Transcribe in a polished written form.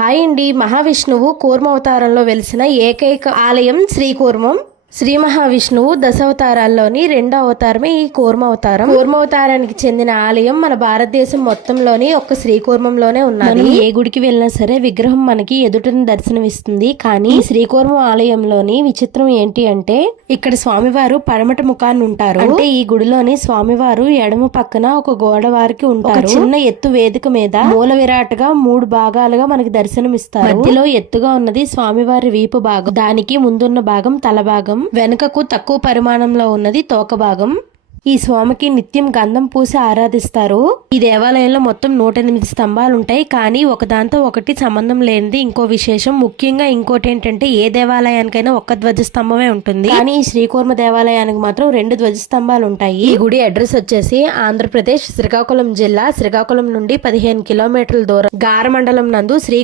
Hi అండి. మహావిష్ణువు కూర్మావతారంలో వెలిసిన ఏకైక ఆలయం శ్రీకూర్మం. శ్రీ మహావిష్ణువు దశావతారాల్లోని రెండో అవతారమే ఈ కూర్మావతారం. కూర్మావతారానికి చెందిన ఆలయం మన భారతదేశం మొత్తంలోని ఒక్క శ్రీకూర్మంలోనే ఉన్నది. ఏ గుడికి వెళ్ళినా సరే విగ్రహం మనకి ఎదుటను దర్శనమిస్తుంది. కానీ శ్రీకూర్మం ఆలయంలోని విచిత్రం ఏంటి అంటే ఇక్కడ స్వామివారు పడమట ముఖాన్ని ఉంటారు. అంటే ఈ గుడిలోని స్వామివారు ఎడమ పక్కన ఒక గోడ వారికి ఉంటారు. చిన్న ఎత్తు వేదిక మీద మూల విరాట్గా 3 భాగాలుగా మనకి దర్శనమిస్తారు. మధ్యలో ఎత్తుగా ఉన్నది స్వామివారి వీపు భాగం, దానికి ముందున్న భాగం తల భాగం, వెనుకకు తక్కువ పరిమాణంలో ఉన్నది తోక భాగం. ఈ స్వామికి నిత్యం గంధం పూసి ఆరాధిస్తారు. ఈ దేవాలయంలో మొత్తం 108 స్తంభాలు ఉంటాయి. కానీ ఒకదాంతో ఒకటి సంబంధం లేనిది ఇంకో విశేషం. ముఖ్యంగా ఇంకోటి ఏంటంటే ఏ దేవాలయానికైనా ఒక్క ధ్వజస్తంభమే ఉంటుంది. కానీ ఈ శ్రీకూర్మ దేవాలయానికి మాత్రం 2 ధ్వజస్తంభాలు ఉంటాయి. ఈ గుడి అడ్రస్ వచ్చేసి ఆంధ్రప్రదేశ్ శ్రీకాకుళం జిల్లా, శ్రీకాకుళం నుండి 15 కిలోమీటర్ల దూరం గార మండలం నందు శ్రీ